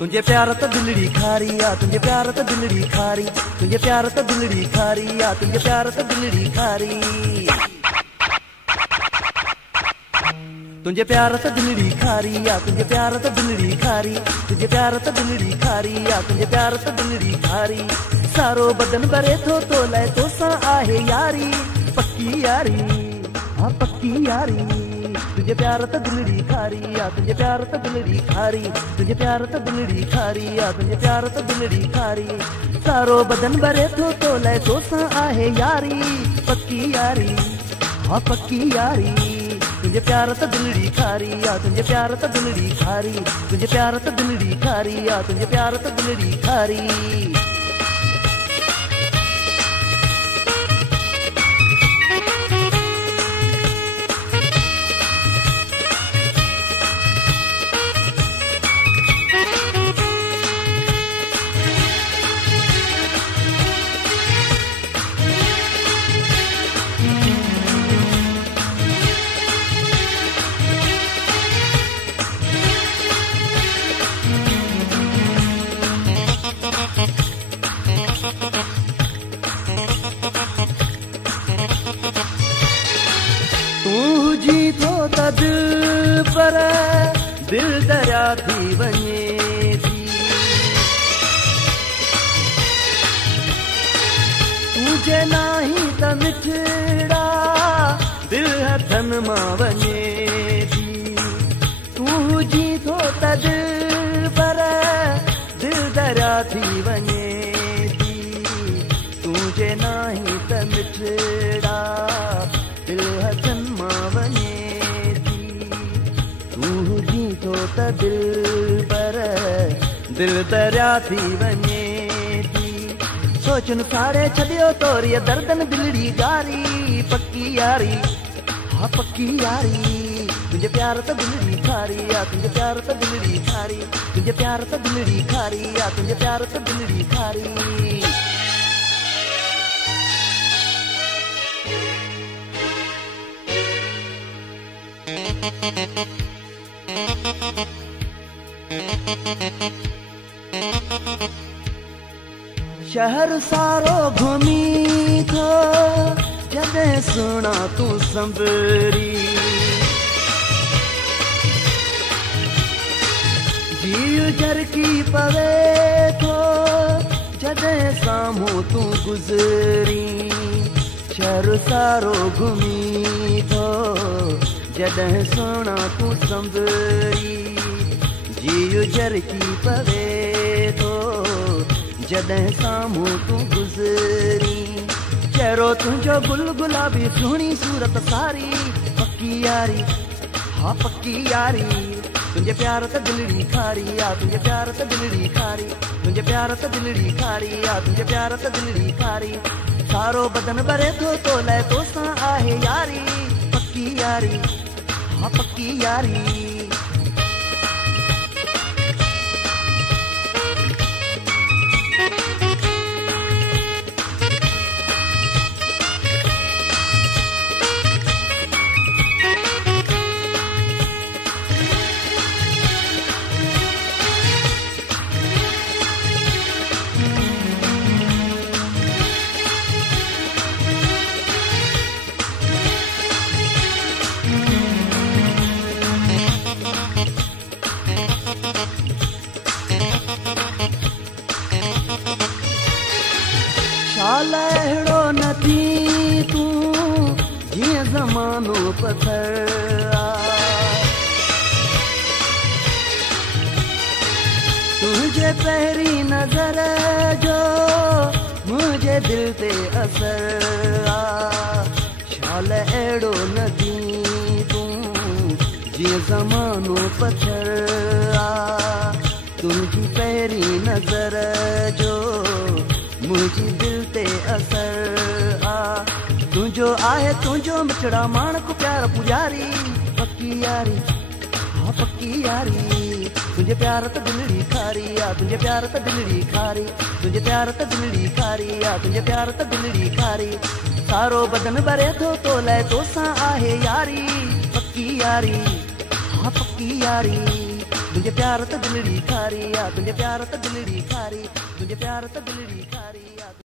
तुझे प्यार त दिलड़ी खारी आ, तुझे प्यार त दिलड़ी खारी, तुझे प्यार त दिलड़ी खारी आ, तुझे प्यार त दिलड़ी खारी। तुझे प्यार त दिलड़ी खारी आ, तुझे प्यार त दिलड़ी खारी, तुझे प्यार त दिलड़ी खारी आ, तुझे प्यार त दिलड़ी खारी। सारो बदन भरे तो लय तो सा आहे यारी, पक्की यारी, हाँ पक्की यारी। तुझे प्यार त दिलड़ी खारी आ, तुझे प्यार त दिलड़ी खारी, तुझे प्यार त दिलड़ी खारी आ, तुझे प्यार त दिलड़ी खारी। सारो बदन भरे तो लय तो सा आहे यारी, पक्की यारी, हाँ पक्की यारी। तुझे प्यार त दिलड़ी खारी आ, तुझे प्यार त दिलड़ी खारी, तुझे प्यार त दिलड़ी खारी आ, तुझे प्यार त दिलड़ी खारी। दिल पर दिल दरिया थी वञे थी, तुझे नाही त मिठड़ा दिल हथन मां वञे थी। तू जी थो त दिल पर दिल दरिया थी वञे थी, तुझे नाही त मिठड़ा दिल हथन मां वञे। त दिल पर दिल दरिया थी वञे थी। सोचन सारे छॾियो तोरी दर्दन दिलड़ी गारी, पक्की यारी, हाँ पक्की यारी। तुझे प्यार त दिलड़ी खारी आ, तुझे प्यार त दिलड़ी खारी, तुझे प्यार त दिलड़ी खारी आ, तुझे प्यार त दिलड़ी खारी। शहर सारो घुमी थो जॾहिं सुना तू संबरी, जीव झरकी पवे थो जॾहिं साम्हूं तू गुज़री। शहर सारो घुमी थो जॾहिं सुना तू संबरी, जीव झरकी पवे थो जॾहिं साम्हूं तू गुज़री। चहिरो तुंहिंजो गुल गुलाबी सुहिणी सूरत सारी, पक्की यारी, हाँ पक्की यारी। तुंहिंजे प्यार त दिलड़ी खारी आ, तुंहिंजे प्यार त दिलड़ी खारी, तुंहिंजे प्यार त दिलड़ी खारी आ, तुंहिंजे प्यार त दिलड़ी खारी। सारो बदन भरे तो लय तो सा आहे यारी, पक्की यारी, हाँ पक्की यारी। शाल अहिड़ो न थी तूं जीअं ज़मानो पथर आ, तुंहिंजे पहिरीं नज़र जो मुंहिंजे दिल ते असर आ। शाल अहिड़ो न थी तूं जीअं ज़मानो पथर आ, तुंहिंजी पहिरीं नज़र जो मुंहिंजी दिल ते असर आ। तुंहिंजो आहे तुंहिंजो मिठड़ा माणक प्यार पुजारी, पक्की यारी, हाँ पक्की यारी। तुंहिंजे प्यार त दिलड़ी खारी आ, तुंहिंजे प्यार त दिलड़ी खारी, तुंहिंजे प्यार त दिलड़ी खारी आ, तुंहिंजे प्यार त दिलड़ी खारी। सारो बदन भरे तो लय तो सा आहे यारी, पक्की यारी, हाँ पक्की यारी। तुंहिंजे प्यार त दिलड़ी खारी आ, तुंहिंजे प्यार त दिलड़ी खारी, तुंहिंजे प्यार त दिलड़ी खारी आ।